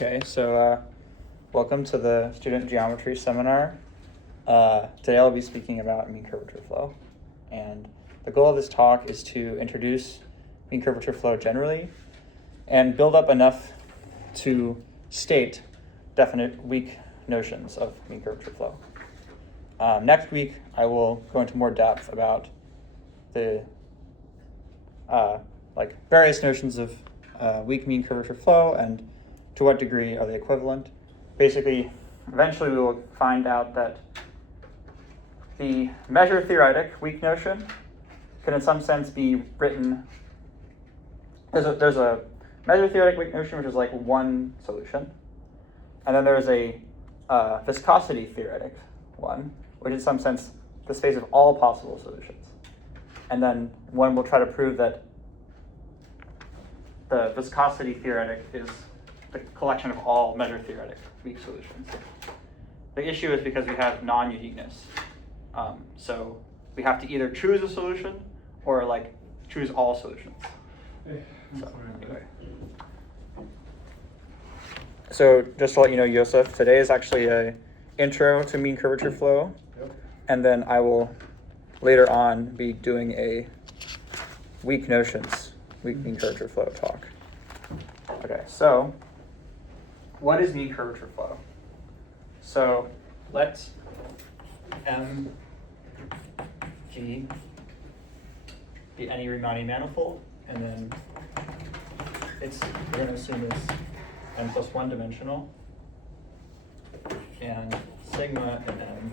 Okay, so welcome to the student geometry seminar. Today I'll be speaking about mean curvature flow. And the goal of this talk is to introduce mean curvature flow generally and build up enough to state definite weak notions of mean curvature flow. Next week, I will go into more depth about the various notions of weak mean curvature flow and to what degree are they equivalent. Basically, eventually we will find out that the measure theoretic weak notion can in some sense be written, there's a measure theoretic weak notion which is like one solution, and then there's a viscosity theoretic one, which is in some sense the space of all possible solutions. And then one will try to prove that the viscosity theoretic is the collection of all measure theoretic weak solutions. The issue is because we have non-uniqueness. So we have to either choose a solution or choose all solutions. So just to let you know, Yosef, today is actually a intro to mean curvature flow. Yep. And then I will later on be doing a weak mean curvature flow talk. Okay, so what is mean curvature flow? So let M G be any Riemannian manifold, and then we're going to assume it's n plus one dimensional, and sigma in M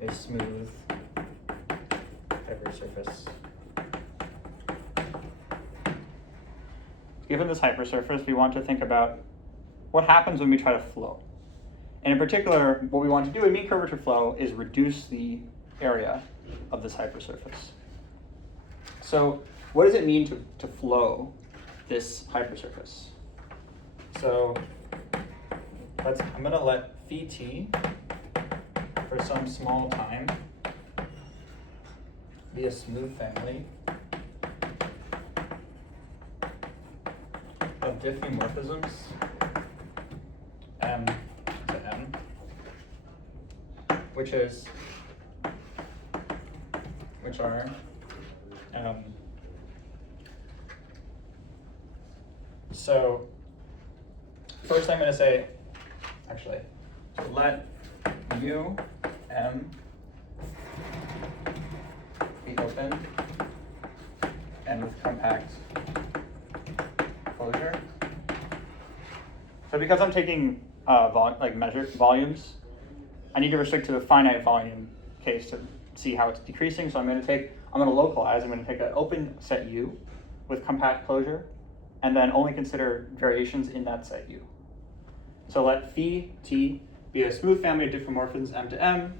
is smooth hypersurface. Given this hypersurface, we want to think about what happens when we try to flow. And in particular, what we want to do in mean curvature flow is reduce the area of this hypersurface. So what does it mean to flow this hypersurface? So I'm going to let phi t for some small time be a smooth family of diffeomorphisms M to M, which are so first I'm going to say, so let U M be open and with compact closure. So because I'm taking measured volumes, I need to restrict to the finite volume case to see how it's decreasing. So I'm going to localize. I'm going to take an open set U with compact closure, and then only consider variations in that set U. So let phi t be a smooth family of diffeomorphisms M to M,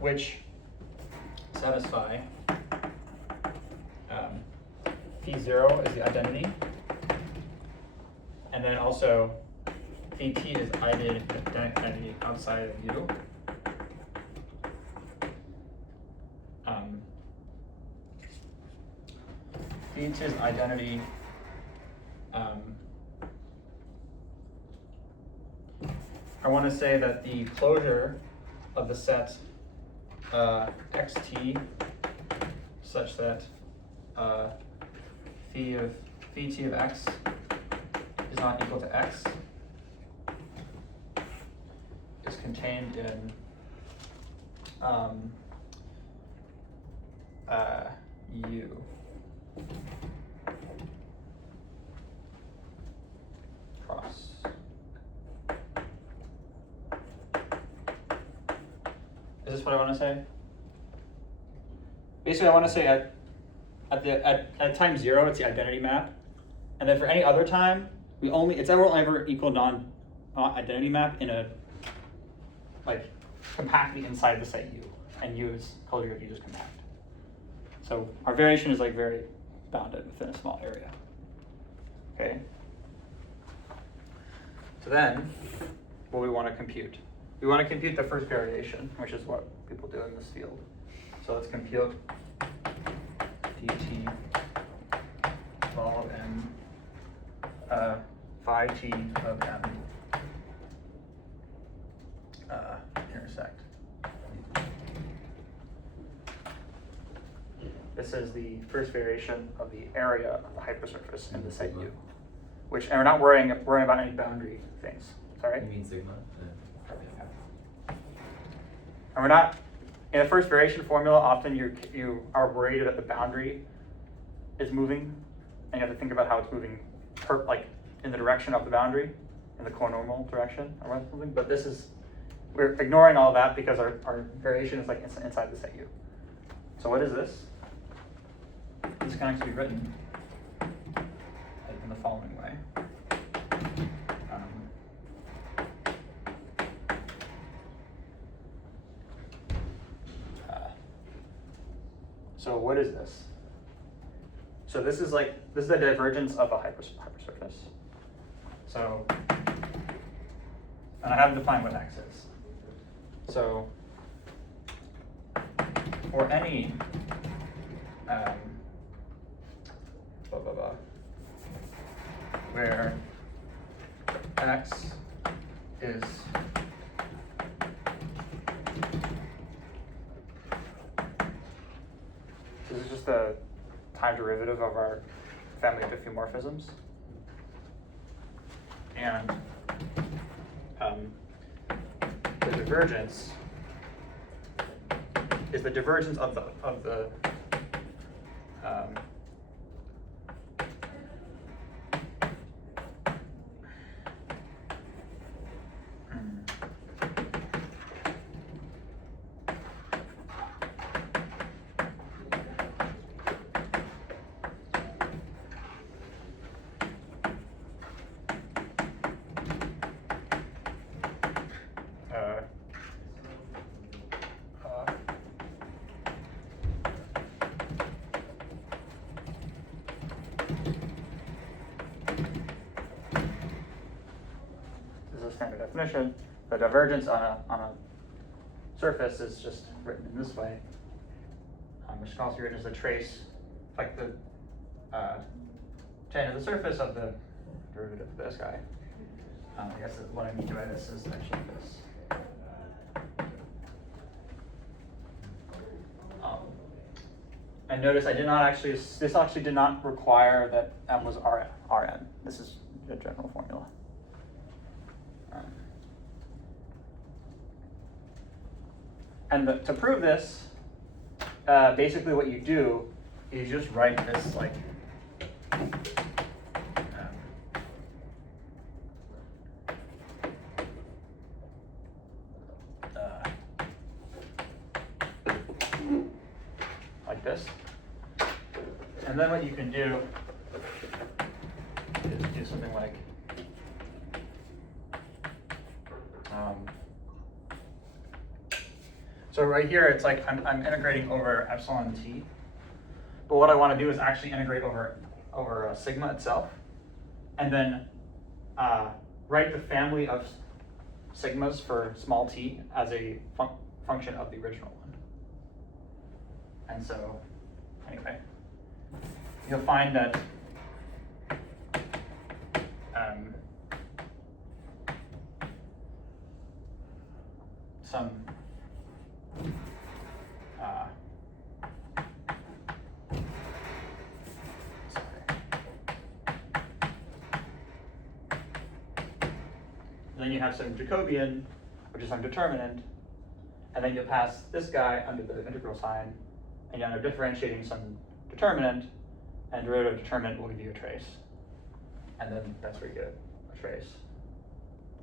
which satisfy phi 0 is the identity, and then also phi t is identity outside of U. Phi t is identity I want to say that the closure of the set xt such that phi t of x is not equal to x is contained in U. Cross. Is this what I want to say? Basically, I want to say at time 0, it's the identity map, and then for any other time, it's ever equal non-identity map in a compactly inside the set U, and U is closure of U is compact. So our variation is very bounded within a small area. Okay. So then, what we want to compute? We want to compute the first variation, which is what people do in this field. So let's compute dt vol of m phi t of m intersect. This is the first variation of the area of the hypersurface in the set U, and we're not worrying about any boundary things. Sorry? You mean sigma? And we're not, in the first variation formula, often you are worried that the boundary is moving, and you have to think about how it's moving like in the direction of the boundary, in the conormal direction or something. But this is, we're ignoring all that because our variation is like inside the set U. So what is this? This can actually be written in the following way. So what is this? So this is the divergence of a hypersurface. So, and I haven't defined what x is. So for any where x is this is just the time derivative of our family of diffeomorphisms, and the divergence is the divergence of the standard definition. The divergence on a surface is just written in this way, which can also be written as a trace, like the tan of the surface of the derivative of this guy. I guess what I mean by this is actually this. And notice I did not actually, this actually did not require that m was Rn. This is the general formula. And to prove this, basically what you do is you just write this like this. And then what you can do is do something like so right here it's like I'm integrating over epsilon t, but what I want to do is actually integrate over sigma itself, and then write the family of sigmas for small t as a function of the original one. And so, anyway, you'll find that some then you have some Jacobian, which is some determinant, and then you'll pass this guy under the integral sign, and you end up differentiating some determinant, and derivative of determinant will give you a trace. And then that's where you get a trace.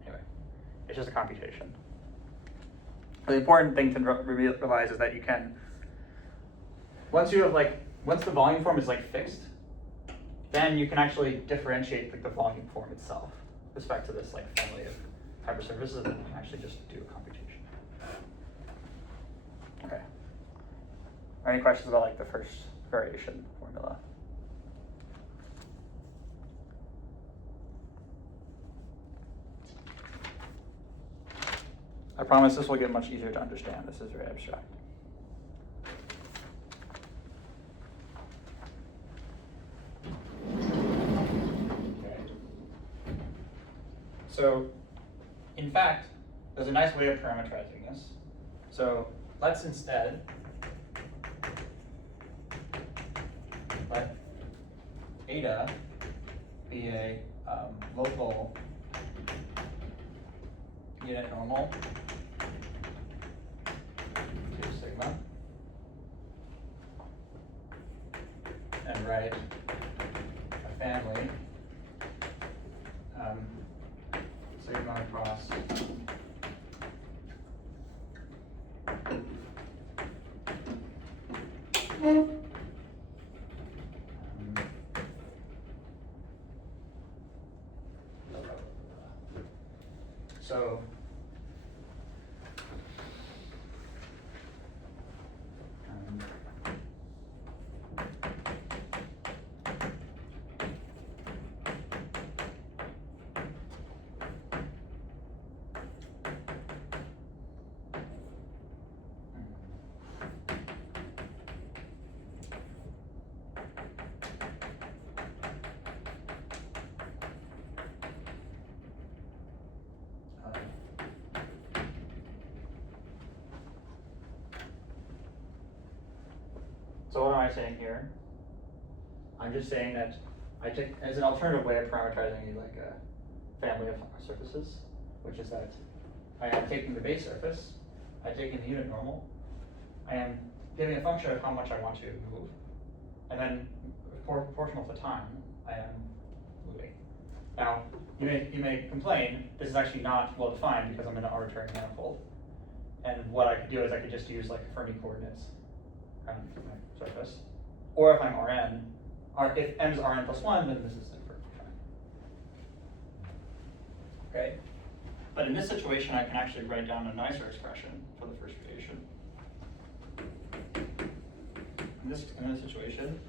Anyway, it's just a computation. The important thing to realize is that you can, once the volume form is fixed, then you can actually differentiate the volume form itself with respect to this family of hypersurfaces, and you can actually just do a computation. Okay. Any questions about the first variation formula? I promise this will get much easier to understand. This is very abstract. So, in fact, there's a nice way of parameterizing this. So let's instead let eta be a local unit normal to sigma, and write a family sigma across so so what am I saying here? I'm just saying that I take, as an alternative way of parameterizing like a family of surfaces, which is that I am taking the base surface, I'm taking the unit normal, I am giving a function of how much I want to move, and then proportional to the time, I am moving. Now, you may complain, this is actually not well defined because I'm in an arbitrary manifold. And what I could do is I could just use like Fermi coordinates on my surface. Or if I'm Rn, if m is Rn plus 1, then this is perfectly fine. Okay? But in this situation, I can actually write down a nicer expression for the first relation. In this situation,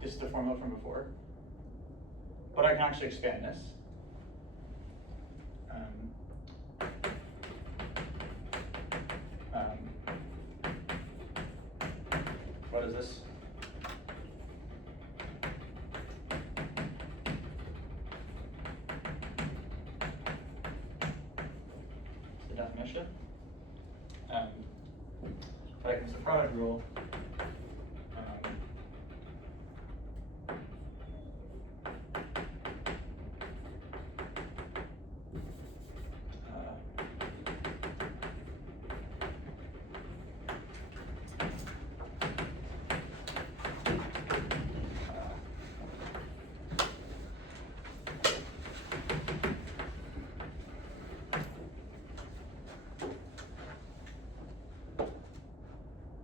this is the formula from before, but I can actually expand this. What is this? The definition. But I can use the product rule.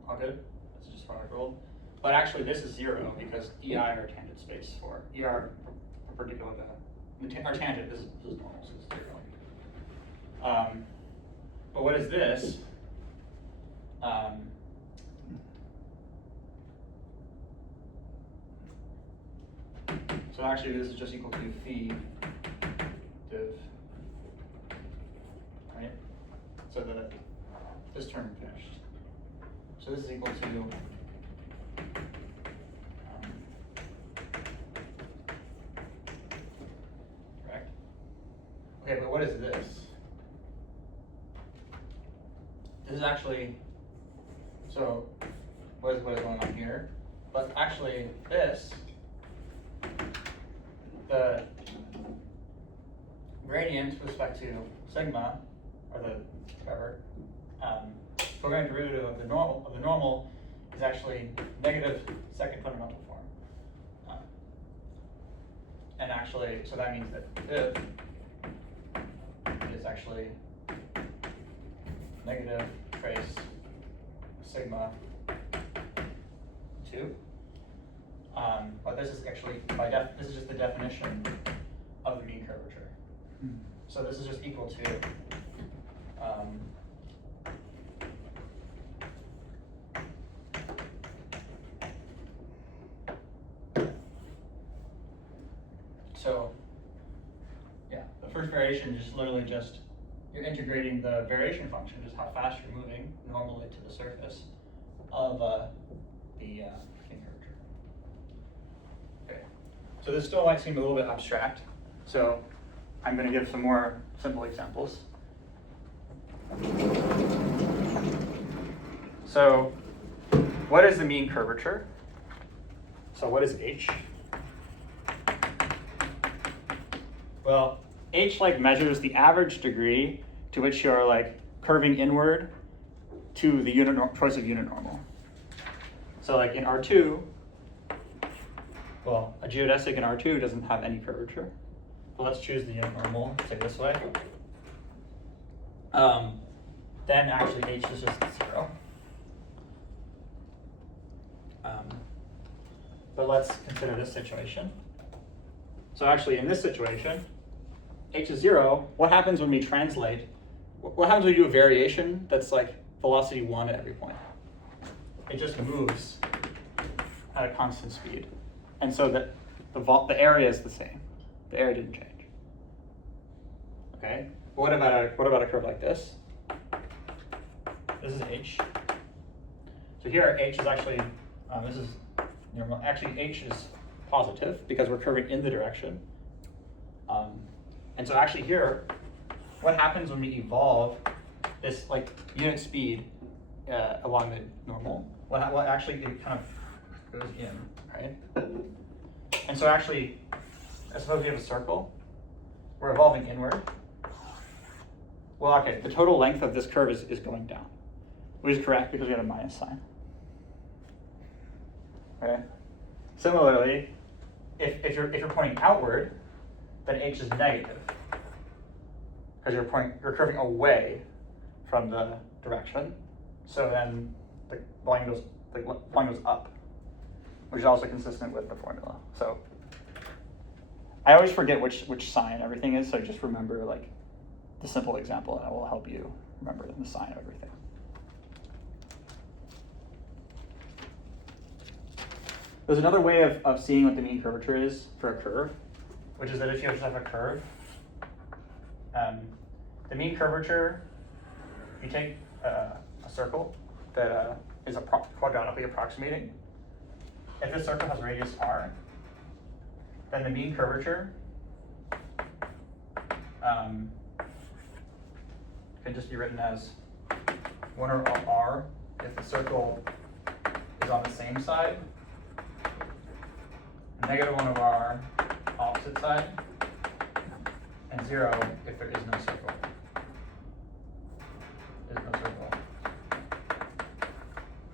All good? This is just product rule. But actually this is 0 because EI are tangent space for ER perpendicular to our tangent is normal, so it's 0. But what is this? So actually this is just equal to phi div, right? So that this term finished. So this is equal to correct? Okay, but what is this? This is actually, so what is going on here? But actually this, the gradient with respect to sigma, or the whatever, covariant derivative of the normal is actually negative second fundamental form. And actually, so that means that div is actually negative trace sigma 2. But this is actually, this is just the definition of the mean curvature. So this is just equal to Yeah, the first variation is literally just, you're integrating the variation function, just how fast you're moving normally to the surface of the mean curvature. Okay, so this still might seem a little bit abstract, so I'm going to give some more simple examples. So what is the mean curvature? So what is h? Well, h measures the average degree to which you're curving inward to the choice of unit normal. So in R2, well, a geodesic in R2 doesn't have any curvature. So let's choose the unit normal, say this way. Then actually h is just 0. But let's consider this situation. So actually in this situation, h is 0. What happens when we translate? What happens when we do a variation that's velocity 1 at every point? It just moves at a constant speed. And so that the area is the same. The area didn't change. Okay. But what about a curve like this? This is h. So here h is actually this is normal. Actually h is positive because we're curving in the direction. And so actually here, what happens when we evolve this unit speed along the normal? What actually it kind of goes in, right? And so actually, I suppose we have a circle. We're evolving inward. Well, okay, the total length of this curve is going down, which is correct because we had a minus sign. Okay. Similarly, if you're pointing outward, then h is negative because you're curving away from the direction. So then the volume goes up, which is also consistent with the formula. So I always forget which sign everything is, so just remember the simple example, and it will help you remember the sign of everything. There's another way of seeing what the mean curvature is for a curve, which is that if you just have a curve, the mean curvature, you take a circle that is quadratically approximating. If this circle has radius r, then the mean curvature can just be written as 1 over r if the circle is on the same side, negative 1 over r opposite side, and 0 if there is no circle.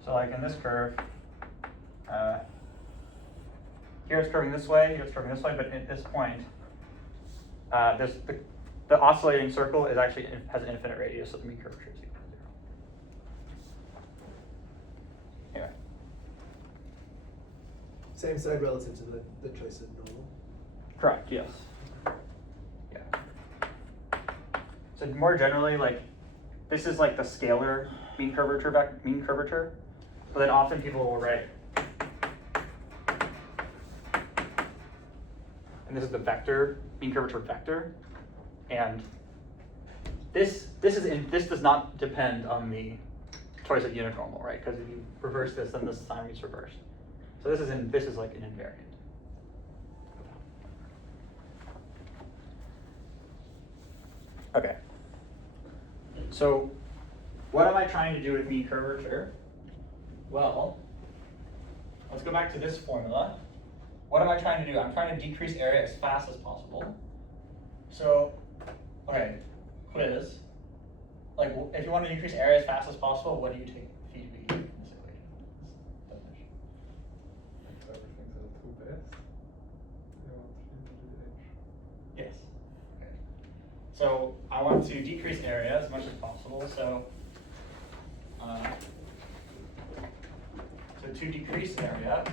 So in this curve, here it's curving this way, here it's curving this way, but at this point, the oscillating circle has an infinite radius, so the mean curvature is equal to 0. Anyway. Same side relative to the choice of normal. Correct, yes. Yeah. So more generally, this is the scalar mean curvature. But then often people will write, and this is the vector, mean curvature vector. And this does not depend on the choice of unit normal, right? Because if you reverse this, then this sign gets reversed. So this is an invariant. Okay. So what am I trying to do with mean curvature? Well, let's go back to this formula. What am I trying to do? I'm trying to decrease area as fast as possible. So, okay, quiz. If you want to decrease area as fast as possible, what do you take phi to be in this equation? Definition. Everything's at 2 best. You want to do h. Yes. Okay. So I want to decrease area as much as possible. So to decrease area,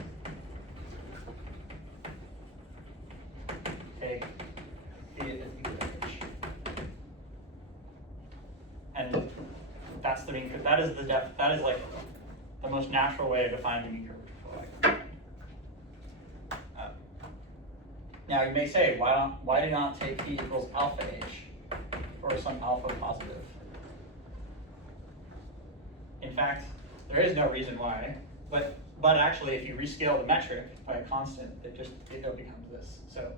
take phi is equal to h. And that's the mean. That is the most natural way to define the mean curvature. Now you may say, why do you not take p equals alpha h or some alpha positive? In fact, there is no reason why, but actually if you rescale the metric by a constant, it becomes this. So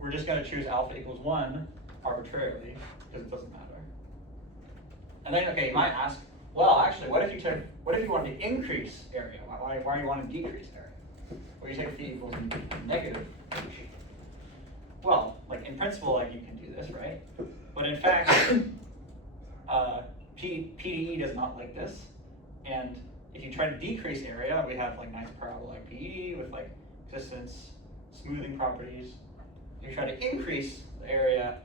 we're just going to choose alpha equals 1 arbitrarily because it doesn't matter. And then, okay, you might ask, well, actually, what if you wanted to increase area? Why do you want to decrease area? Well, you take phi equals negative h. Well, like in principle, like you can do this, right? But in fact, PDE does not like this. And if you try to decrease area, we have like nice parabolic PDE with like existence, smoothing properties. If you try to increase the area,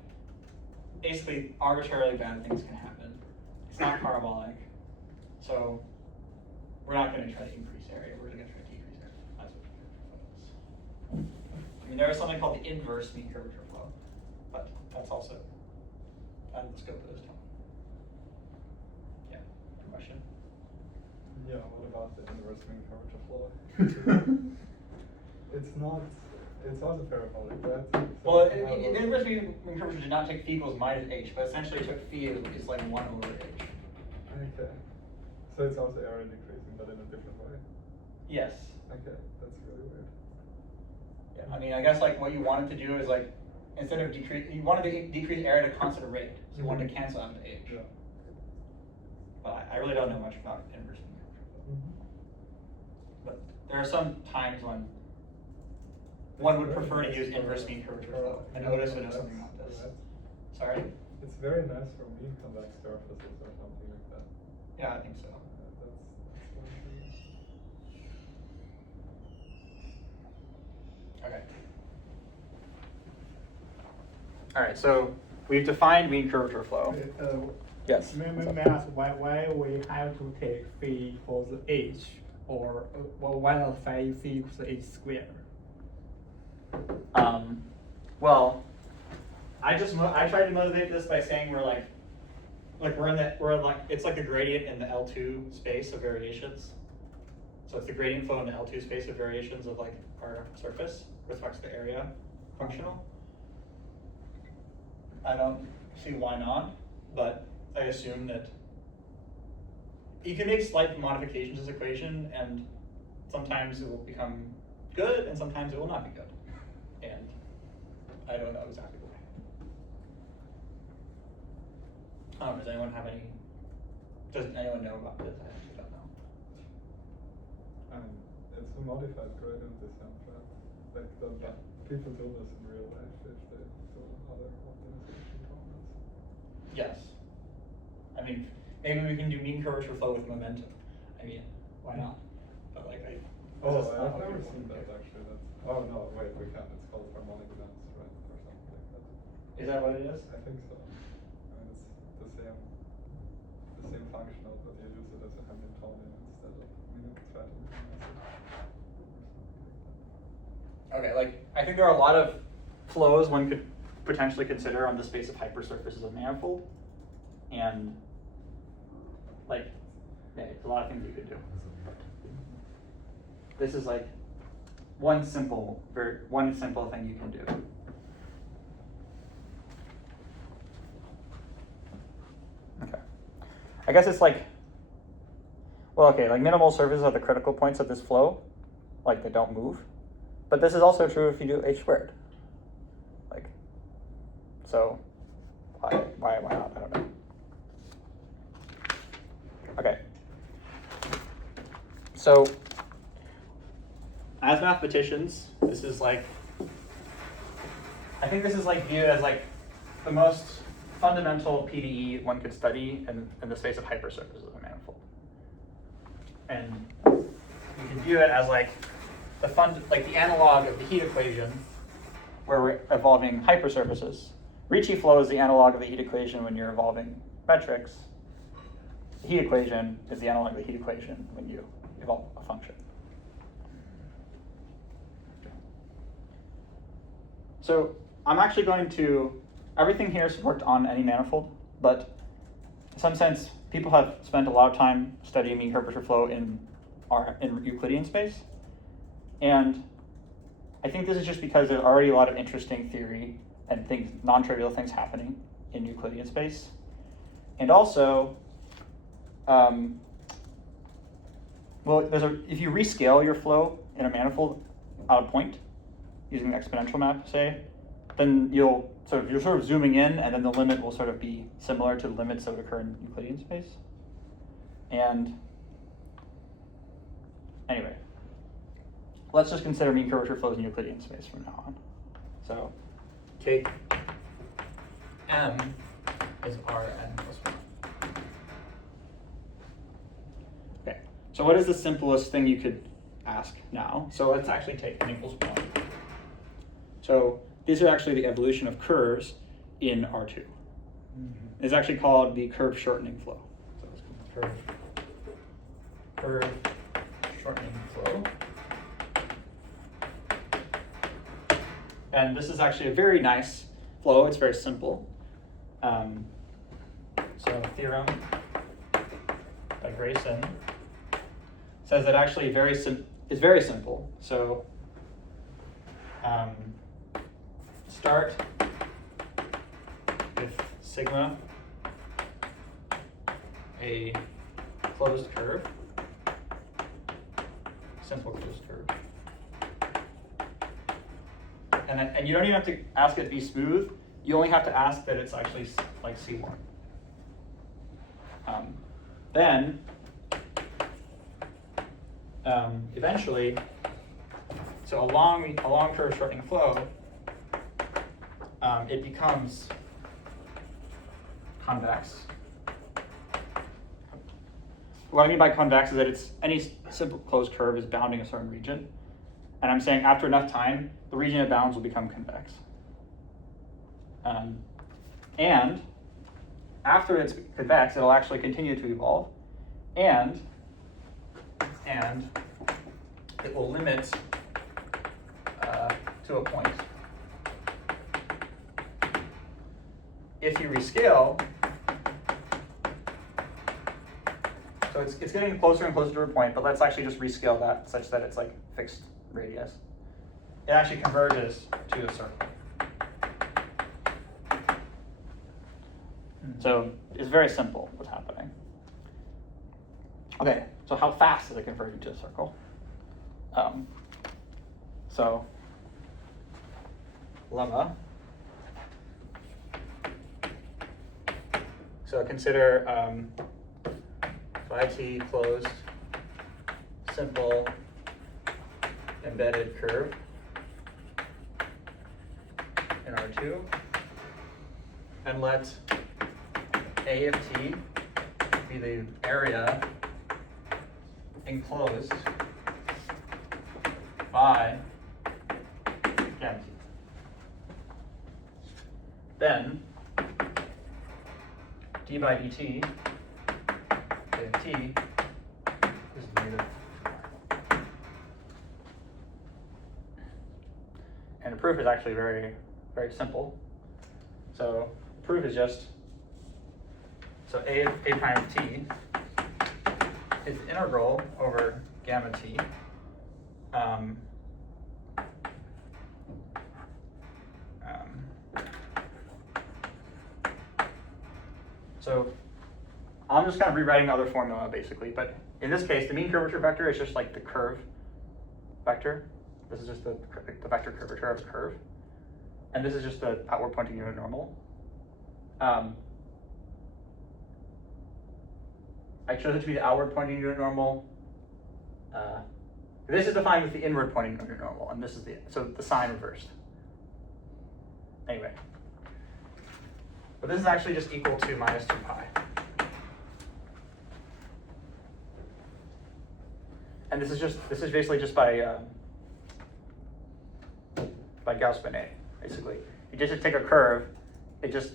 basically arbitrarily bad things can happen. It's not parabolic. So we're not going to try to increase area, we're going to try to decrease area. That's what curvature flow is. I mean, there is something called the inverse mean curvature flow, but that's also out of the scope of this talk. Yeah, question? Yeah, what about the inverse mean curvature flow? It's also parabolic, right? Well, the inverse mean curvature did not take phi equals minus h, but essentially took phi is like 1 over h. Okay. So it's also area decreasing, but in a different way. Yes. Okay, that's really weird. Yeah, I mean, I guess like what you wanted to do is like, instead of you wanted to decrease area at a constant rate, so you wanted to cancel out to h. Yeah. But I really don't know much about inverse mean curvature flow. But there are some times when one would prefer to use inverse mean curvature flow, and Otis would know something about this. Sorry? It's very nice for mean convex surfaces or something like that. Yeah, I think so. That's Okay. All right, so we've defined mean curvature flow. Yes. May I ask why we have to take phi equals h, or well, why not phi equals h squared? Well, I tried to motivate this by saying we're like it's like a gradient in the L2 space of variations. So it's the gradient flow in the L2 space of variations of like our surface with respect to the area functional. I don't see why not, but I assume that you can make slight modifications to this equation, and sometimes it will become good, and sometimes it will not be good. And I don't know exactly why. Does anyone have any? Does anyone know about this? I actually don't know. It's a modified gradient descent, right? Like people do this in real life if they do other optimization problems. Yes. I mean, maybe we can do mean curvature flow with momentum. I mean, why not? But like I've never seen that actually. Oh no, wait, we can. It's called harmonic lens, right, or something like that. Is that what it is? I think so. I mean, it's the same functional, but you use it as a Hamiltonian instead of try to minimize it. Okay, like I think there are a lot of flows one could potentially consider on the space of hypersurfaces of manifold, and like there's a lot of things you could do. This is like one simple thing you can do. Okay, I guess it's like, well, okay, like minimal surfaces are the critical points of this flow, like they don't move. But this is also true if you do h squared. Like, so why not? I don't know. Okay. So as mathematicians, this is like, I think this is like viewed as like the most fundamental PDE one could study in the space of hypersurfaces of a manifold. And you can view it as like the analog of the heat equation where we're evolving hypersurfaces. Ricci flow is the analog of the heat equation when you're evolving metrics. The heat equation is the analog of the heat equation when you evolve a function. So I'm actually going to, everything here is worked on any manifold, but in some sense, people have spent a lot of time studying mean curvature flow in Euclidean space. And I think this is just because there's already a lot of interesting theory and things, non-trivial things happening in Euclidean space. And also, well, if you rescale your flow in a manifold at a point using an exponential map, say, then you're sort of zooming in, and then the limit will sort of be similar to the limits that would occur in Euclidean space. And anyway, let's just consider mean curvature flows in Euclidean space from now on. So take M is Rn plus 1. Okay, so what is the simplest thing you could ask now? So let's actually take n equals 1. So these are actually the evolution of curves in R2. It's actually called the curve shortening flow. So it's curve shortening flow. And this is actually a very nice flow. It's very simple. So theorem by Grayson says that actually it's very simple. So start with sigma, a closed curve, simple closed curve. And you don't even have to ask it to be smooth. You only have to ask that it's actually like C1. Then, eventually, so along curve shortening flow, it becomes convex. What I mean by convex is that it's any simple closed curve is bounding a certain region. And I'm saying after enough time, the region it bounds will become convex. And after it's convex, it'll actually continue to evolve. And it will limit to a point. If you rescale, so it's getting closer and closer to a point, but let's actually just rescale that such that it's like fixed radius. It actually converges to a circle. So it's very simple what's happening. Okay, so how fast is it converting to a circle? So lemma. So consider phi t closed simple embedded curve in R2, and let A of t be the area enclosed by gamma t. Then d by dt of t is negative. And the proof is actually very, very simple. So the proof is just, so a prime of t is integral over gamma t. So I'm just kind of rewriting the other formula basically, but in this case, the mean curvature vector is just like the curve vector. This is just the vector curvature of a curve. And this is just the outward pointing unit normal. I chose it to be the outward pointing unit normal. This is defined with the inward pointing unit normal, and this is the sign reversed. Anyway. But this is actually just equal to minus 2 pi. And this is basically just by Gauss-Bonnet, basically. You just take a curve, it just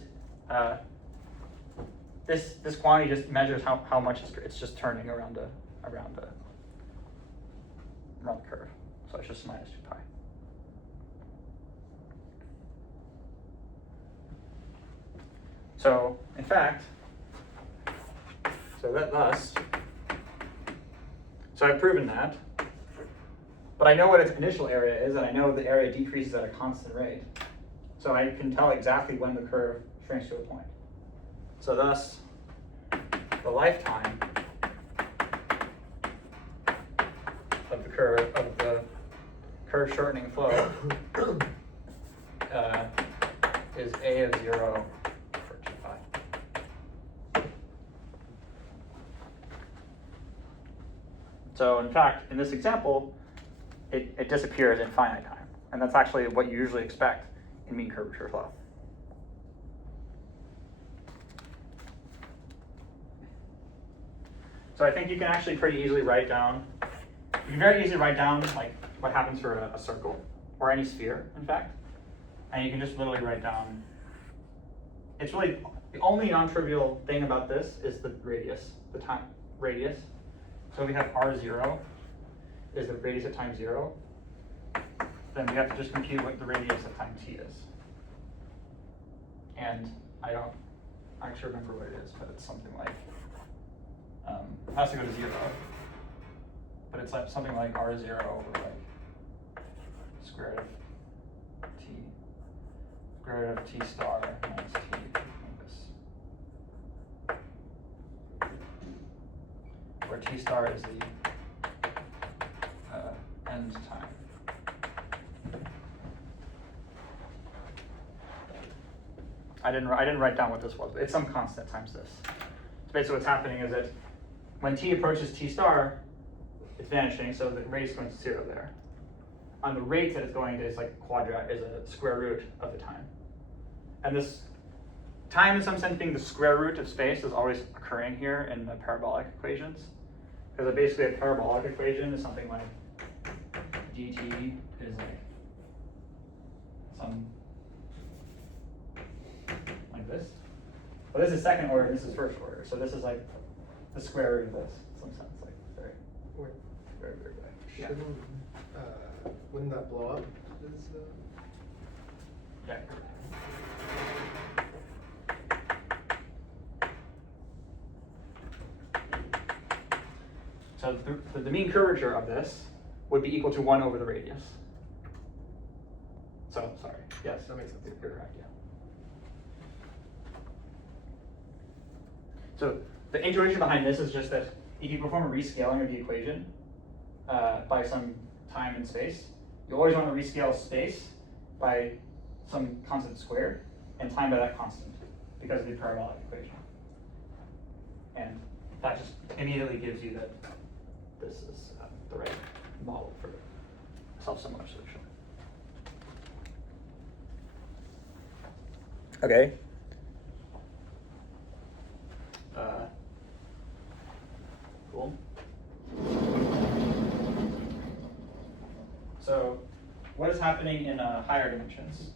this quantity just measures how much it's just turning around the curve. So it's just minus 2 pi. So in fact, so I've proven that, But I know what its initial area is, and I know the area decreases at a constant rate. So I can tell exactly when the curve shrinks to a point. So thus, the lifetime of the curve shortening flow is a of 0 for t pi. So in fact, in this example, it disappears in finite time. And that's actually what you usually expect in mean curvature flow. So I think you can actually pretty easily write down, you can very easily write down like what happens for a circle, or any sphere, in fact. And you can just literally write down, it's really, the only non-trivial thing about this is the radius, the time radius. So we have r0 is the radius at time 0. Then we have to just compute what the radius at time t is. And I don't actually remember what it is, but it's something like, it has to go to 0. But it's like something like r0 over like square root of t star minus t, like this. Where t star is the end time. I didn't write down what this was, but it's some constant times this. So basically what's happening is that when t approaches t star, it's vanishing, so the radius is going to 0 there. On the rate that it's going to, it's like is a square root of the time. And this time in some sense being the square root of space is always occurring here in the parabolic equations. Because basically a parabolic equation is something like dt is like some, like this. But this is second order, this is first order. So this is like the square root of this, in some sense, like very, very big. Yeah. Wouldn't that blow up? Yeah. So the mean curvature of this would be equal to 1 over the radius. So, sorry, yes, That makes sense. You're correct, yeah. So the intuition behind this is just that if you perform a rescaling of the equation by some time and space, you always want to rescale space by some constant squared and time by that constant because of the parabolic equation. And that just immediately gives you that this is the right model for self-similar solution. Okay. Cool. So, what is happening in higher dimensions,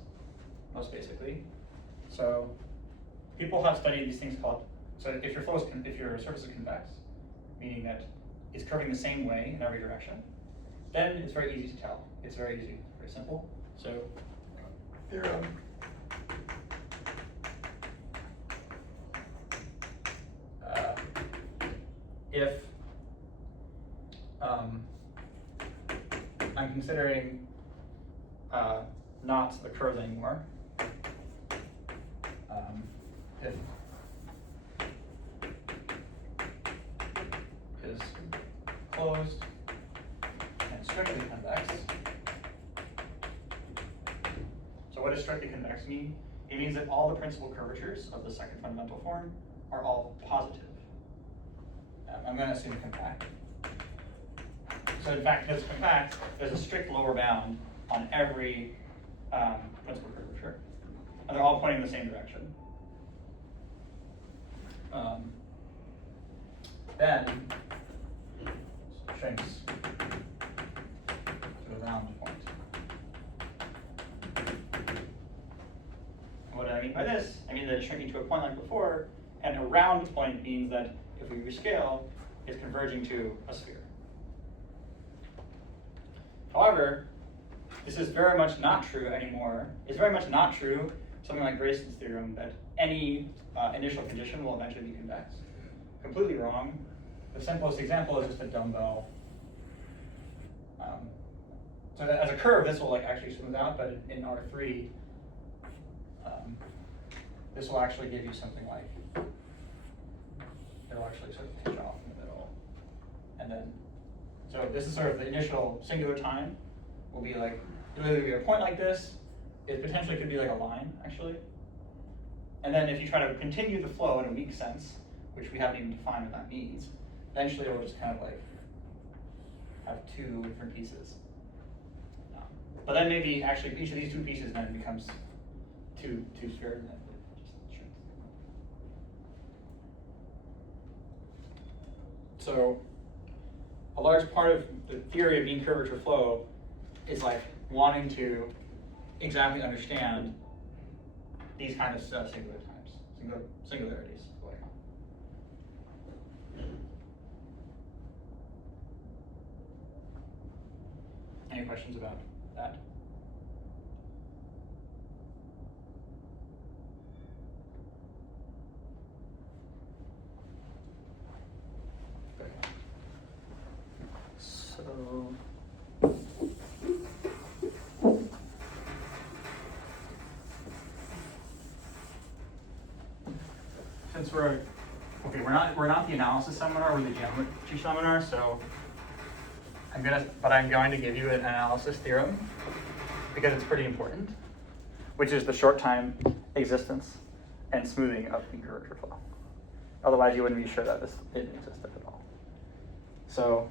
most basically? So, people have studied these things called. So, if your surface is convex, meaning that it's curving the same way in every direction, then it's very easy to tell. It's very easy, very simple. So, theorem. If I'm considering not the curves anymore, if is closed and strictly convex. So what does strictly convex mean? It means that all the principal curvatures of the second fundamental form are all positive. I'm going to assume compact. So in fact, if it's compact, there's a strict lower bound on every principal curvature. And they're all pointing in the same direction. Then shrinks to a round point. And what do I mean by this? I mean that it's shrinking to a point like before, and a round point means that if we rescale, it's converging to a sphere. However, this is very much not true anymore. It's very much not true, something like Grayson's theorem, that any initial condition will eventually be convex. Completely wrong. The simplest example is just a dumbbell So as a curve, this will like actually smooth out, but in R3, this will actually give you something like, it'll actually sort of pinch off in the middle. And then, so this is sort of the initial singular time will be like, it'll either be a point like this, it potentially could be like a line, actually. And then if you try to continue the flow in a weak sense, which we haven't even defined what that means, eventually it'll just kind of like have two different pieces. But then maybe actually each of these two pieces then becomes two spheres. And then it just shrinks. So a large part of the theory of mean curvature flow is like wanting to exactly understand these kind of singular times, singularities going on. Any questions about that? Okay. So since we're not the analysis seminar, we're the geometry seminar, so I'm going to give you an analysis theorem because it's pretty important, which is the short time existence and smoothing of the curvature flow. Otherwise, you wouldn't be sure that this didn't exist at all. So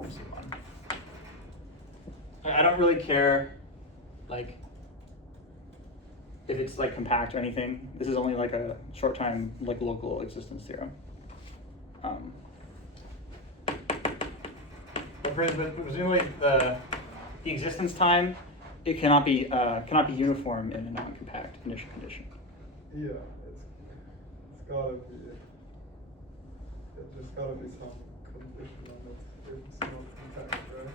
let's see one. I don't really care, like, if it's like compact or anything. This is only like a short time, like local existence theorem. But presumably the existence time, it cannot be uniform in a non-compact initial condition. Yeah, it's gotta be. There's gotta be some condition on it. It's not compact, right?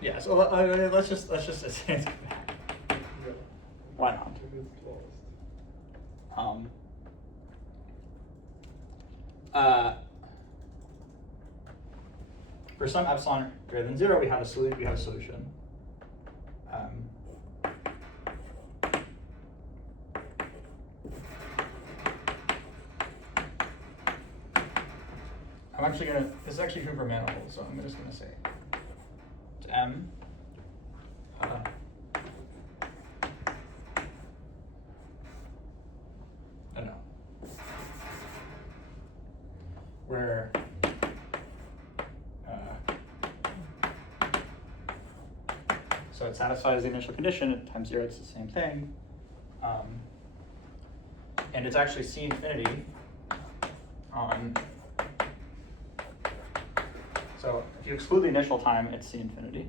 Yeah. So let's just say it's compact. Yeah. Why not? If it's closed. For some epsilon greater than 0, we have a solution. This is actually true for manifolds, so I'm just gonna say it's M. I don't know. Where so it satisfies the initial condition at time 0, it's the same thing. And it's actually C infinity on, so if you exclude the initial time, it's C infinity.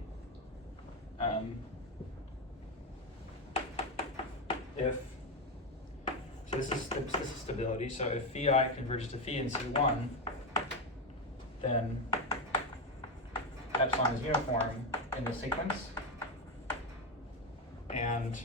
So this is stability. So if phi I converges to phi in C1, then epsilon is uniform in the sequence. And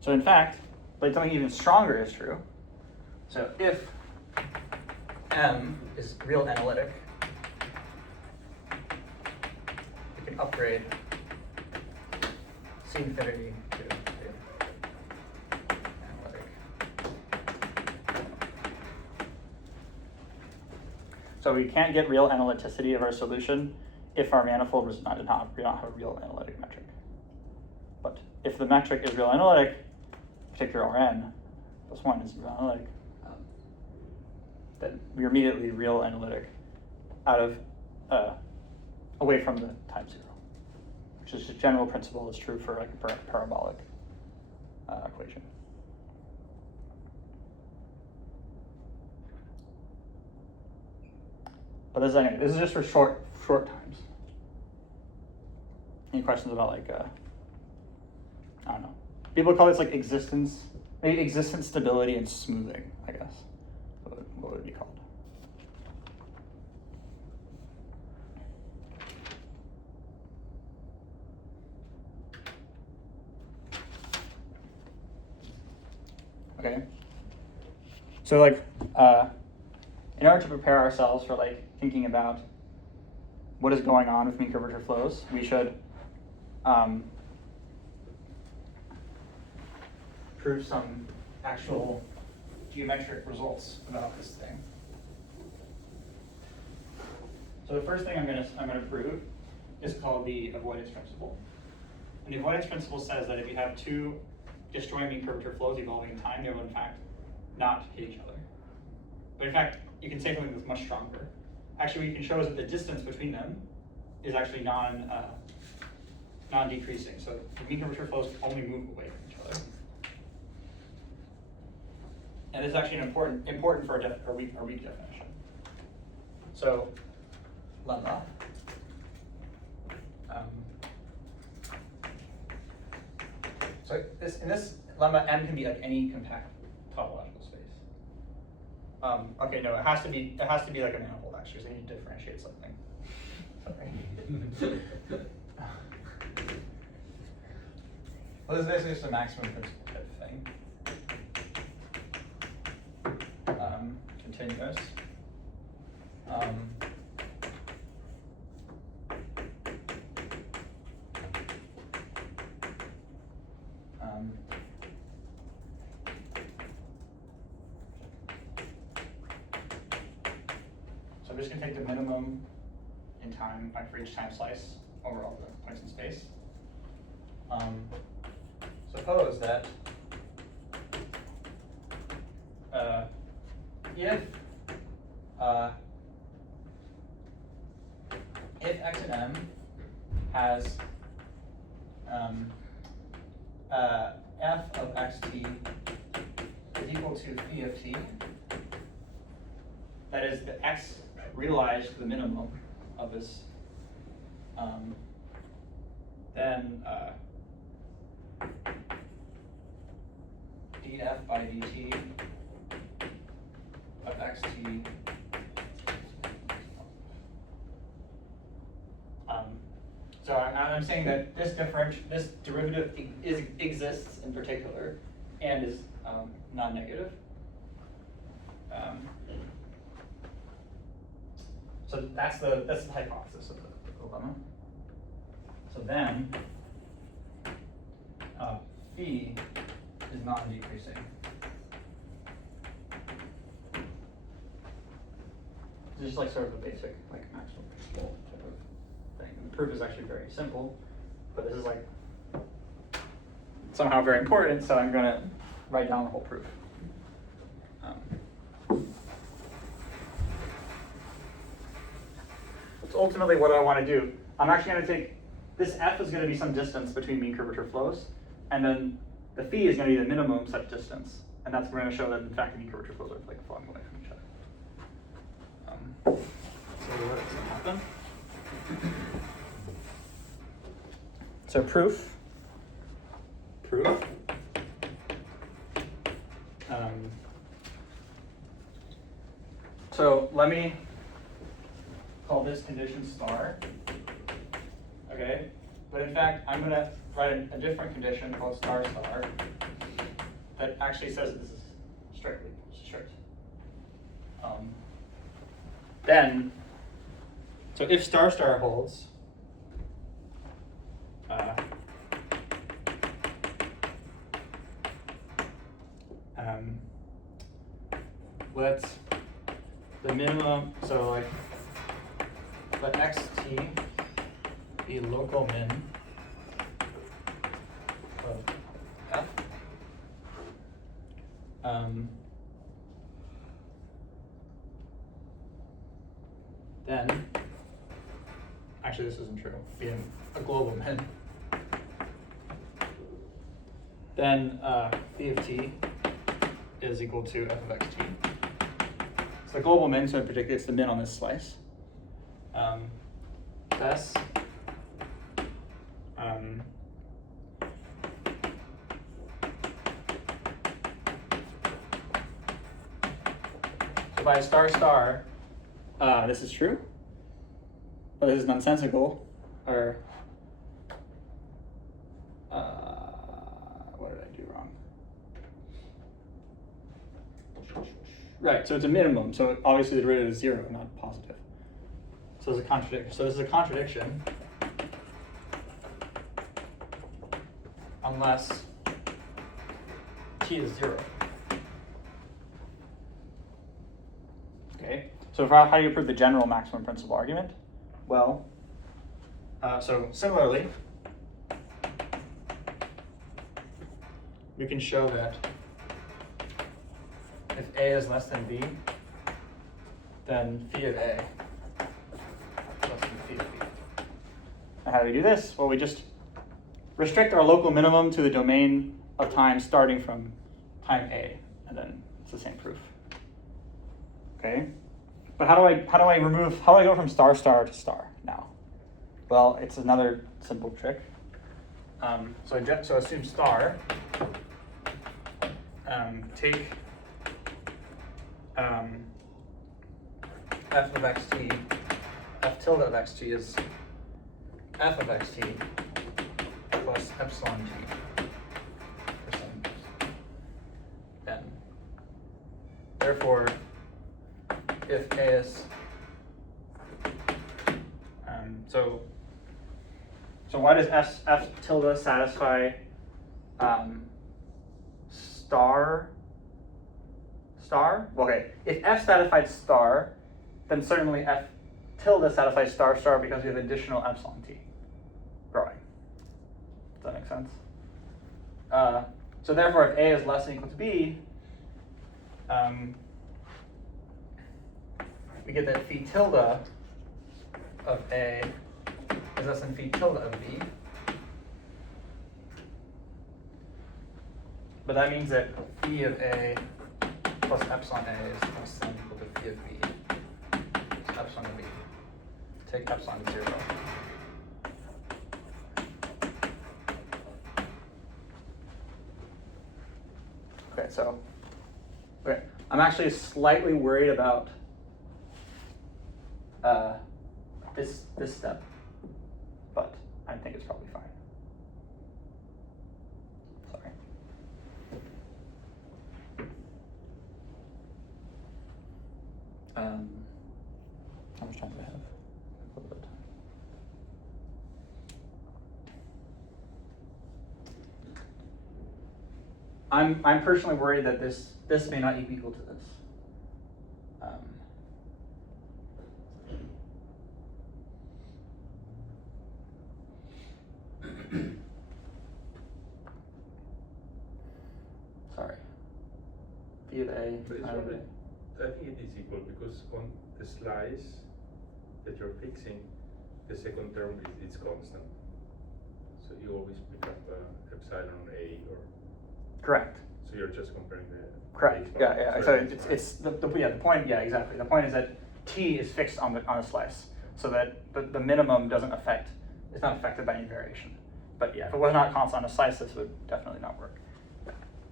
so in fact, like something even stronger is true. So if M is real analytic, we can upgrade C infinity to analytic. So we can't get real analyticity of our solution if our manifold does not have a real analytic metric. But if the metric is real analytic, particular Rn plus 1 is real analytic, then we're immediately real analytic out of away from the time 0, which is a general principle that's true for like a parabolic equation. But this is just for short times. Any questions about like I don't know. People call this like existence stability and smoothing, I guess. What would it be called? Okay. So like in order to prepare ourselves for like thinking about what is going on with mean curvature flows, we should prove some actual geometric results about this thing. So the first thing I'm gonna prove is called the avoidance principle. And the avoidance principle says that if you have two disjoint mean curvature flows evolving in time, they will in fact not hit each other. But in fact, you can say something that's much stronger. Actually, what you can show is that the distance between them is actually non-decreasing. So the mean curvature flows only move away from each other. And this is actually important for a weak definition. So lemma. So in this lemma, M can be like any compact topological space. Okay, no, it has to be like a manifold actually, so you need to differentiate something. Sorry. Well, this is basically just a maximum principal type thing. Continuous. So I'm just going to take the minimum in time, like for each time slice, over all the points in space. Suppose that if x and m has f of xt is equal to phi of t, that is the x realized to the minimum of this, then df by dt of xt so I'm saying that this derivative exists in particular and is non-negative. So that's the hypothesis of the lemma. So then phi is non-decreasing. It's just like sort of a basic like maximum principle type of thing. And the proof is actually very simple, but this is like somehow very important, so I'm gonna write down the whole proof. So ultimately what I want to do, I'm actually going to take, this f is going to be some distance between mean curvature flows, and then the phi is going to be the minimum such distance, and that's going to show that in fact the mean curvature flows are like falling away from each other. So what's going to happen? So proof. So let me call this condition star, okay? But in fact, I'm going to write a different condition called star that actually says this is strict. Then, so if star holds, let the minimum, so like let xt be local min of f. Then, actually this isn't true, being a global min. Then phi of t is equal to f of xt. So the global min, so in particular, it's the min on this slice. Thus, so by star star, this is true, but this is nonsensical, or what did I do wrong? Right, so it's a minimum, so obviously the derivative is 0, not positive. So it's a contradiction. So this is a contradiction unless t is 0. Okay, so how do you prove the general maximum principal argument? Well, so similarly, we can show that if A is less than B, then phi of A less than phi of B. And how do we do this? Well, we just restrict our local minimum to the domain of time starting from time A, and then it's the same proof. Okay, but how do I go from star star to star now? Well, it's another simple trick. So assume star. Take f of xt, f tilde of xt is f of xt plus epsilon t for some n. Therefore, if A is so why does f tilde satisfy star? Okay, if f satisfied star, then certainly f tilde satisfies star star because we have additional epsilon t growing. Does that make sense? So therefore, if A is less than or equal to B, we get that phi tilde of A is less than phi tilde of B. But that means that phi of A plus epsilon A is less than or equal to phi of B. So epsilon of B. Take epsilon to 0. Okay, so I'm actually slightly worried about this step, but I think it's probably fine. Sorry. How much time do I have? A little bit. I'm personally worried that this may not be equal to this. Sorry. Phi of A. But it's probably, I think it is equal because on the slice that you're fixing, the second term is constant. So you always pick up epsilon on A or. Correct. So you're just comparing the. Correct. base Yeah. part. So it's the point. Yeah, exactly. The point is that t is fixed on the slice, so that the minimum doesn't affect. It's not affected by any variation. But yeah, if it was not constant on a slice, this would definitely not work.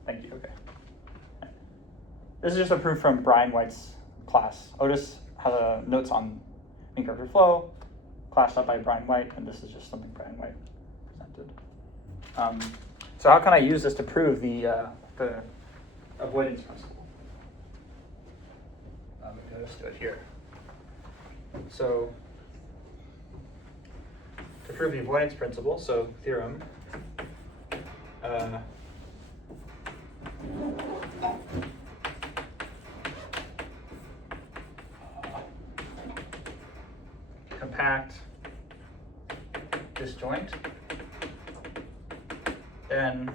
Thank you. Okay. This is just a proof from Brian White's class. Otis has notes on mean curvature flow, class taught by Brian White, and this is just something Brian White presented. So how can I use this to prove the avoidance principle? Let's do it here. So to prove the avoidance principle, so theorem. Compact disjoint, then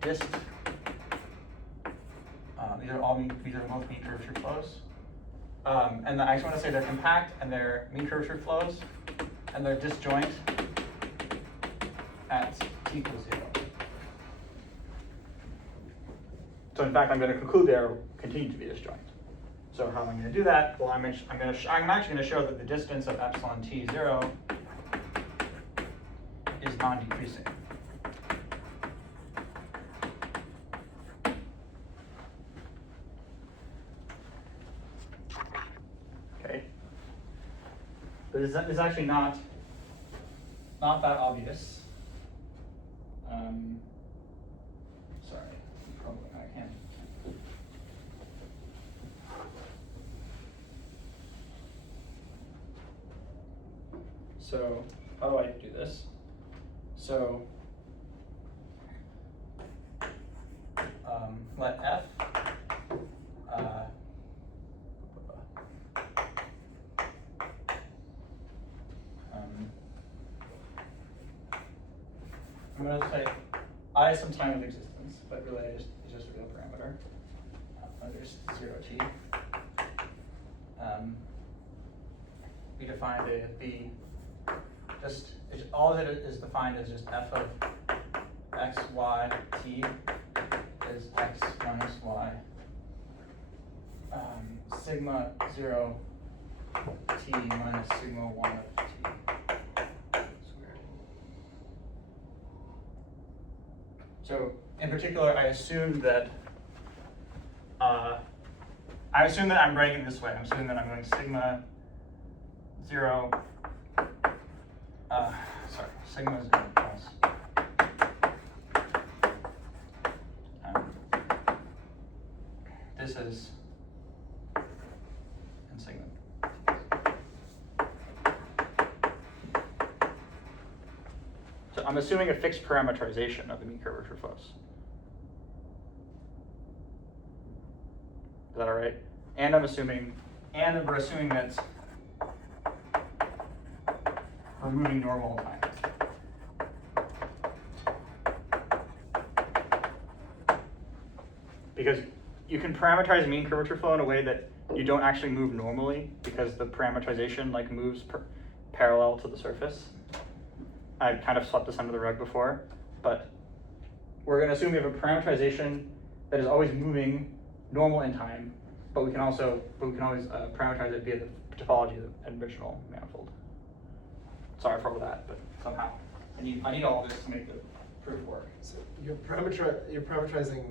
dist. These are both mean curvature flows, and I just want to say they're compact and they're mean curvature flows, and they're disjoint at t equals 0. So in fact, I'm going to conclude they continue to be disjoint. So how am I going to do that? Well, I'm actually going to show that the distance of epsilon t0 is non-decreasing. Okay. But this is actually not that obvious. Sorry, probably I can't. So how do I do this? So let f I'm going to say I is some time of existence, but really it's just a real parameter. There's 0t. We defined all that it is defined as just f of x, y, t is x minus y. Sigma 0 t minus sigma 1 of t squared. So in particular, I assume that I'm writing it this way. I'm assuming that I'm going sigma 0. Sigma 0 plus. This is and sigma. So I'm assuming a fixed parameterization of the mean curvature flows. Is that all right? And we're assuming that we're moving normal time. Because you can parameterize mean curvature flow in a way that you don't actually move normally, because the parameterization like moves parallel to the surface. I kind of swept this under the rug before, but we're going to assume we have a parameterization that is always moving normal in time, but we can always parameterize it via the topology of the original manifold. Sorry for all that, but somehow I need all of this to make the proof work. So you're parameterizing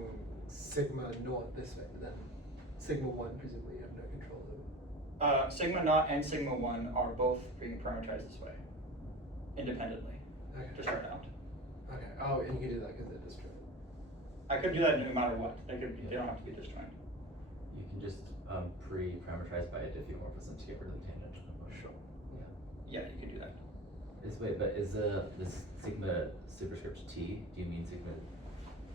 sigma naught this way, then sigma 1 presumably you have no control over. Sigma naught and sigma 1 are both being parameterized this way, independently, Okay. to start out. Okay. Oh, and you can do that because they're disjoint. I could do that no matter what. They don't have to be disjoint. You can just pre-parameterize by a diffeomorphism to get rid of the tangent. Sure. Yeah, you could do that. Is this sigma superscript t? Do you mean sigma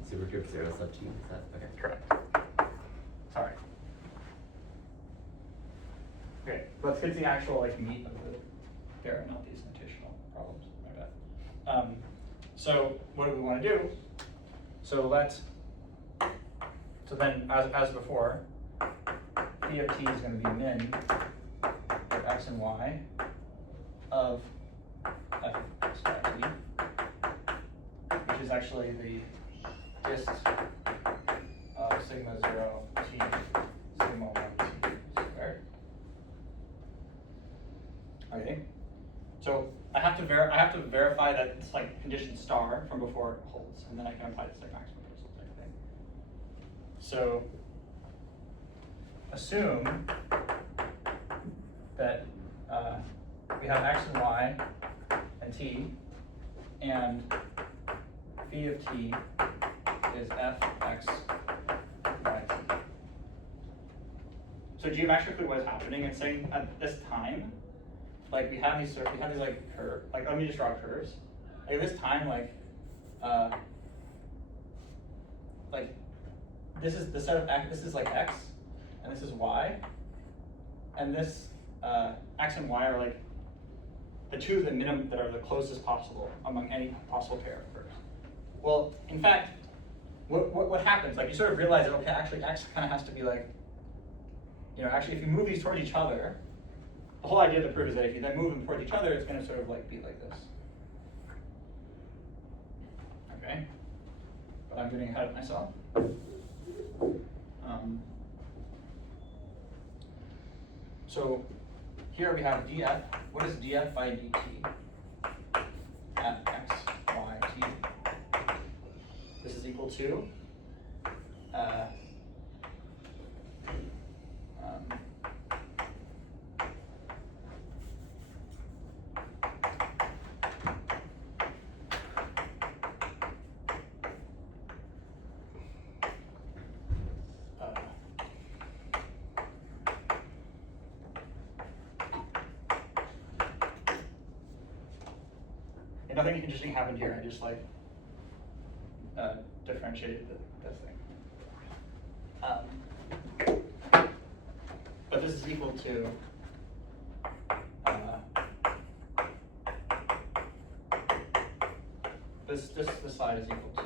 superscript 0 sub t? Is that okay? Correct. Sorry. Okay, let's get to the actual meat of the theorem, not these notational problems. My bad. So what do we want to do? So then as before, p of t is going to be min for x and y of f of x by t, which is actually the dist of sigma 0 t sigma 1 t squared. Okay, so I have to verify that it's condition star from before it holds, and then I can apply this maximum result type thing. So assume that we have x and y and t, and phi of t is f x y t. So geometrically, what is happening? It's saying at this time, we have these curve. Let me just draw curves. At this time, this is the set of x. This is x, and this is y, and this x and y are the two that are the closest possible among any possible pair of curves. Well, in fact, what happens? You sort of realize that okay, actually x kind of has to be actually if you move these towards each other, the whole idea of the proof is that if you then move them towards each other, it's going to sort of be like this. Okay, but I'm getting ahead of myself. So here we have df. What is df by dt at x, y, t? This is equal to and nothing interesting happened here. I just like differentiated this thing. But this is equal to this side is equal to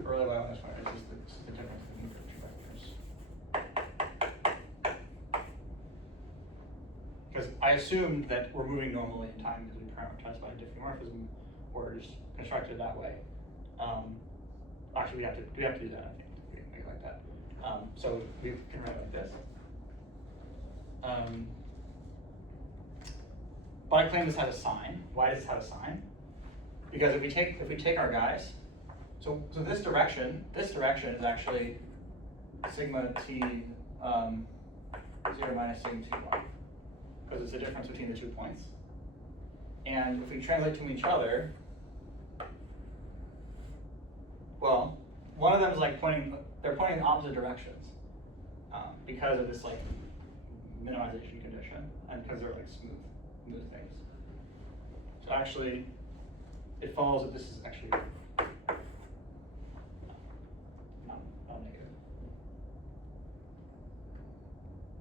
really what I want to find is just the difference between the two vectors. Because I assumed that we're moving normally in time because we parameterized by diffeomorphism, or just constructed that way. Actually, we have to do that. I think we can make it like that. So we can write like this. But I claim this has a sign. Why does this have a sign? Because if we take our guys, so this direction is actually sigma t 0 minus sigma t1, because it's the difference between the 2 points. And if we translate to each other, well, one of them is like they're pointing in opposite directions because of this like minimization condition, and because they're like smooth things. So actually, it follows that this is actually not negative.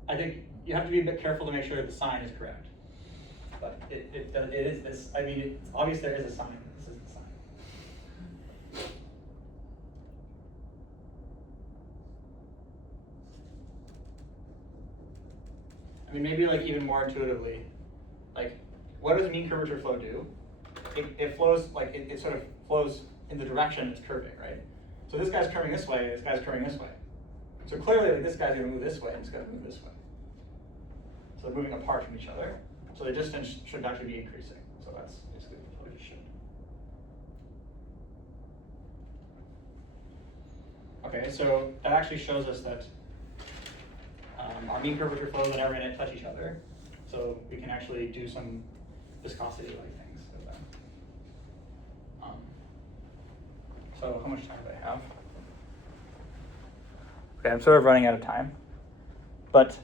I think you have to be a bit careful to make sure that the sign is correct. But it is this. I mean, it's obvious there is a sign. This is the sign. I mean, maybe like even more intuitively, like what does mean curvature flow do? It flows like it sort of flows in the direction it's curving, right? So this guy's curving this way, this guy's curving this way. So clearly, like, this guy's going to move this way, and this guy's going to move this way. So they're moving apart from each other. So the distance should actually be increasing. So that's basically what it should. Okay, so that actually shows us that our mean curvature flows are never going to touch each other. So we can actually do some viscosity-like things with them. So how much time do I have? Okay, I'm sort of running out of time. But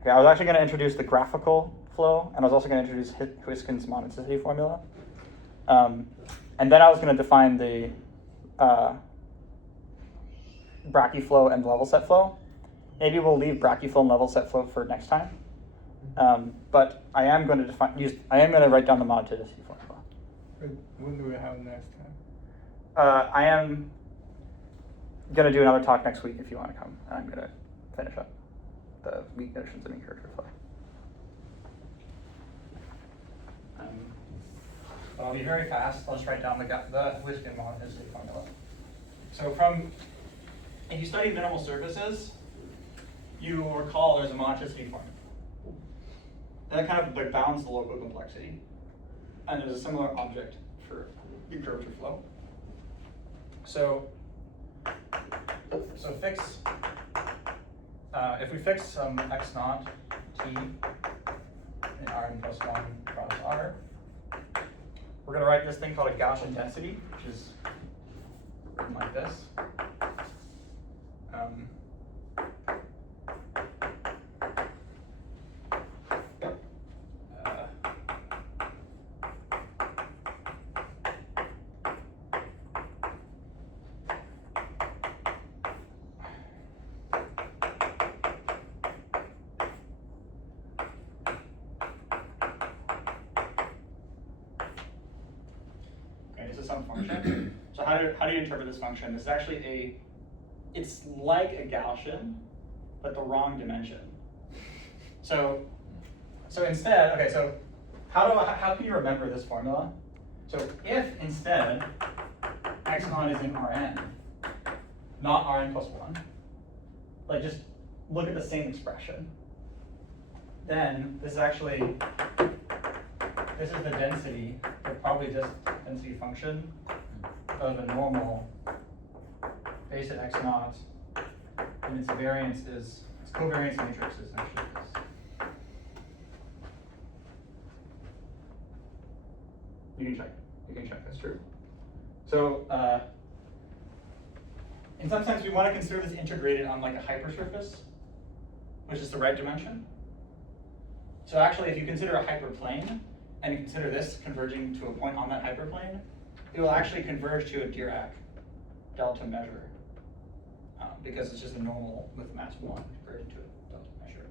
okay, I was actually going to introduce the graphical flow, and I was also going to introduce Huisken's monotonicity formula. And then I was going to define the brachyflow and level set flow. Maybe we'll leave brachyflow and level set flow for next time. But I am going to I am going to write down the monotonicity formula. When do we have next time? I am going to do another talk next week if you want to come. I'm going to finish up the weak notions of mean curvature flow. But I'll be very fast. Let's write down the Huisken monotonicity formula. So if you study minimal surfaces, you will recall there's a monotonicity formula. That kind of like bounds the local complexity. And there's a similar object for mean curvature flow. So fix, if we fix some x naught t in Rn plus 1 cross R, we're going to write this thing called a Gaussian density, which is written like this. This is some function. So how do you interpret this function? This is actually it's like a Gaussian, but the wrong dimension. So instead, okay, so how can you remember this formula? So if instead x naught is in Rn, not Rn plus 1, like just look at the same expression, then this is actually, this is the density, or probably just density function of a normal base at x naught, and its variance is, its covariance matrix is actually this. You can check that's true. So, in some sense, we want to consider this integrated on like a hypersurface, which is the right dimension. So actually, if you consider a hyperplane, and you consider this converging to a point on that hyperplane, it will actually converge to a Dirac delta measure, because it's just a normal with mass 1 converging to a delta measure.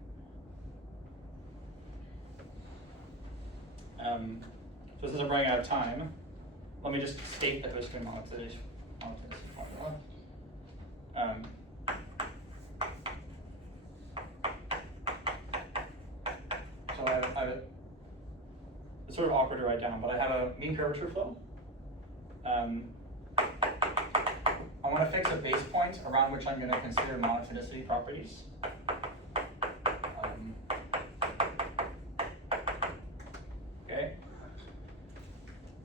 So since I'm running out of time, let me just state the Hurston monotonicity formula. So I have it's sort of awkward to write down, but I have a mean curvature flow. I want to fix a base point around which I'm going to consider monotonicity properties. Okay.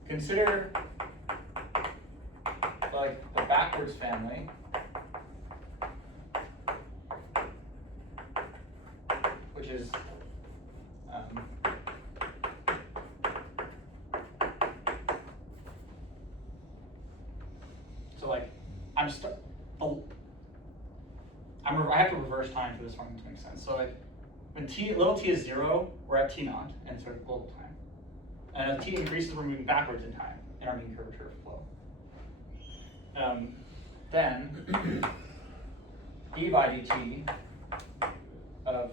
Consider like the backwards family. Which is so like I have to reverse time for this function to make sense. So like when little t is 0, we're at t naught and sort of global time. And as t increases, we're moving backwards in time in our mean curvature flow. Then d by dt of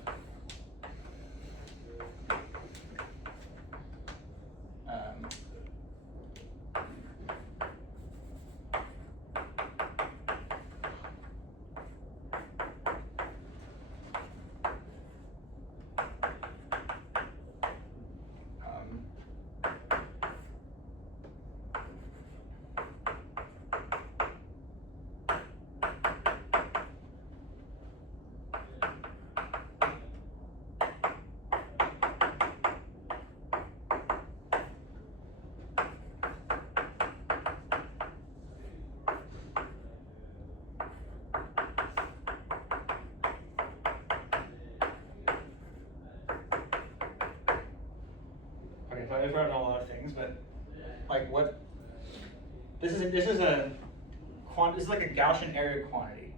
okay, so I've written a lot of things, but like what this is like a Gaussian area quantity,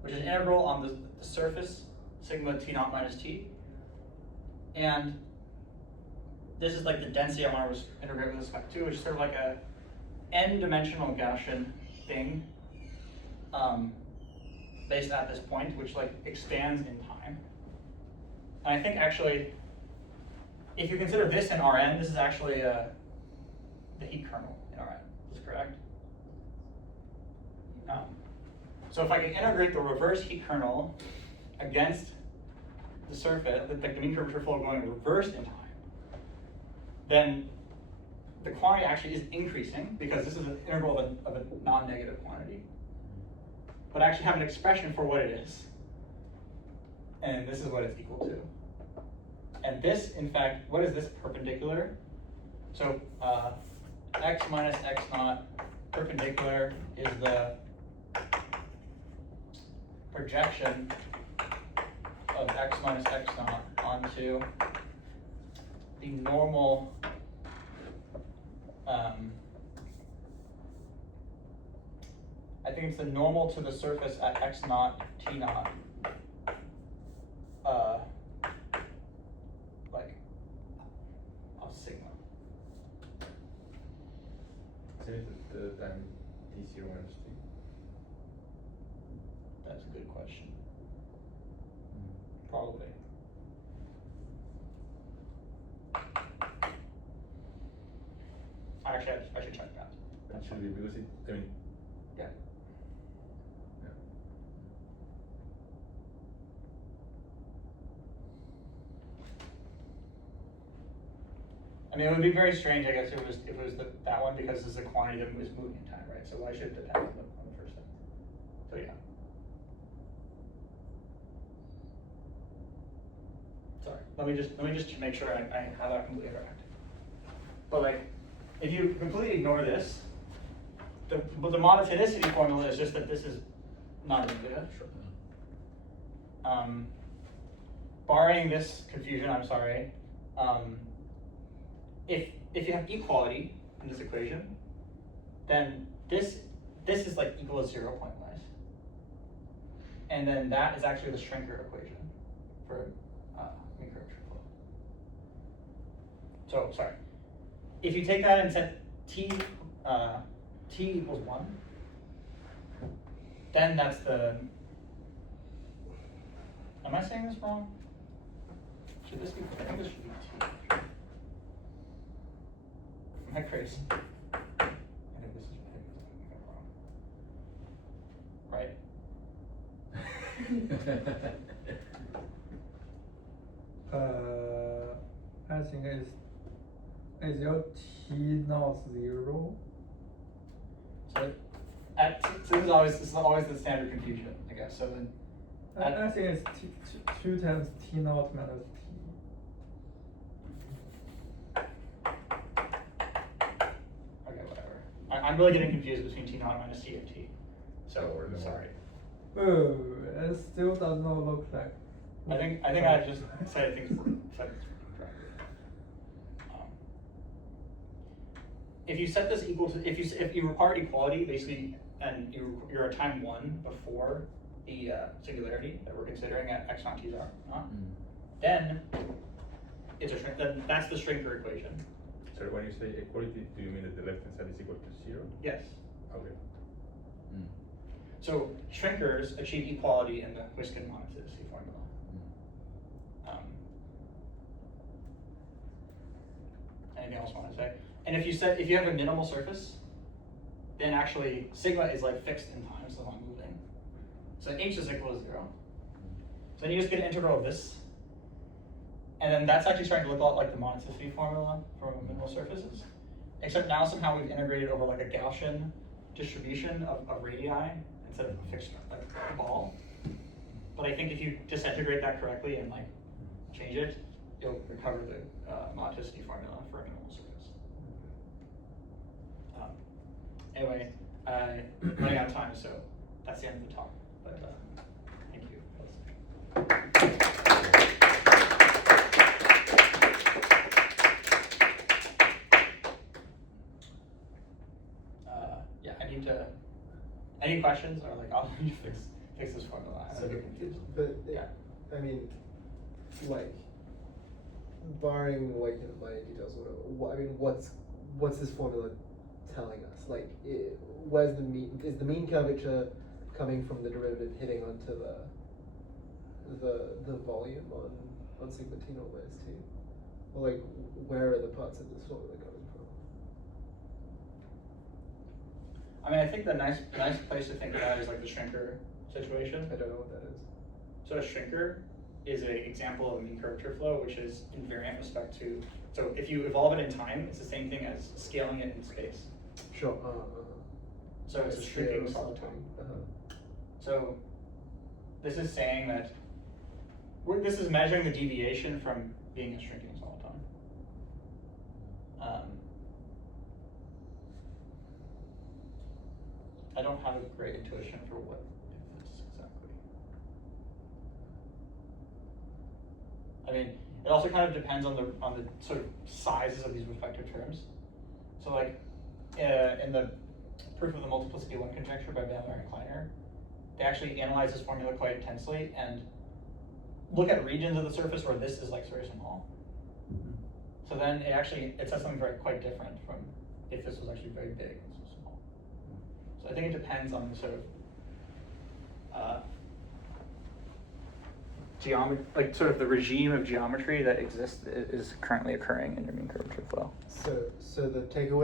which is integral on the surface sigma t naught minus t, and this is like the density I want to integrate with respect to, which is sort of like a n-dimensional Gaussian thing based at this point, which like expands in time. And I think actually, if you consider this in Rn, this is actually the heat kernel in Rn. Is this correct? So if I can integrate the reverse heat kernel against the surface, the mean curvature flow going reversed in time, then the quantity actually is increasing because this is an integral of a non-negative quantity. But I actually have an expression for what it is. And this is what it's equal to. And this, in fact, what is this perpendicular? So x minus x naught perpendicular is the projection of x minus x naught onto the normal I think it's the normal to the surface at x naught t naught like of sigma. So the time t0 minus t. That's a good question. Probably. Actually, I should check that. That should be because Yeah. I mean, it would be very strange, I guess, if it was that one, because it's a quantity that is moving in time, right? So why should it depend on the first thing? So yeah. Sorry, let me just make sure I have that completely correct. But like, if you completely ignore this, the monotonicity formula is just that this is not a beta. Barring this confusion, I'm sorry. If you have equality in this equation, then this is like equal to 0 point-wise, and then that is actually the Schrenker equation for mean curvature flow. So sorry, if you take that and set t equals 1, then that's the. Am I saying this wrong? Should this be? I think this should be t. Am I crazy? I think this is wrong. Right? I think is your t not 0? So this is always the standard confusion, I guess. So then. I think it's 2 times t naught minus t. Okay, whatever. I'm really getting confused between t naught minus t and t. So sorry. Oh, it still does not look like. I think I just said things correctly. If you set this equal to if you require equality basically, and you're at time 1 before the singularity that we're considering at x naught t naught, then it's then that's the Schrenker equation. So when you say equality, do you mean that the left-hand side is equal to 0? Yes. Okay. So Schrenkers achieve equality in the Huisken monotonicity formula. Anything else you want to say? And if you have a minimal surface, then actually sigma is like fixed in time, so I'm moving. So h is equal to 0. So then you just get an integral of this. And then that's actually starting to look a lot like the monotonicity formula for minimal surfaces. Except now somehow we've integrated over like a Gaussian distribution of radii instead of a fixed like a ball. But I think if you disintegrate that correctly and like change it, you'll recover the monotonicity formula for a minimal surface. Anyway, running out of time, so that's the end of the talk. But thank you for listening. Yeah, I need to. Any questions or like I'll need to fix this formula. I'm So, confused. but Yeah. I mean, like, barring like my details, whatever. I mean, what's this formula telling us? Like, where's the mean? Is the mean curvature coming from the derivative hitting onto the volume on sigma t naught minus t? Or like, where are the parts of this formula coming from? I mean, I think the nice place to think about is like the Schrenker situation. I don't know what that is. So a Schrenker is an example of a mean curvature flow, which is invariant with respect to. So if you evolve it in time, it's the same thing as scaling it in space. Sure. So it's a shrinking solid time. So this is saying that this is measuring the deviation from being a shrinking solid time. I don't have a great intuition for what it is exactly. I mean, it also kind of depends on the sort of sizes of these respective terms. So like in the proof of the multiplicity 1 conjecture by Bandler and Kleiner, they actually analyze this formula quite intensely and look at regions of the surface where this is like very small. So then it says something quite different from if this was actually very big and so small. So I think it depends on the sort of geometry, like sort of the regime of geometry that exists is currently occurring in your mean curvature flow. So the takeaway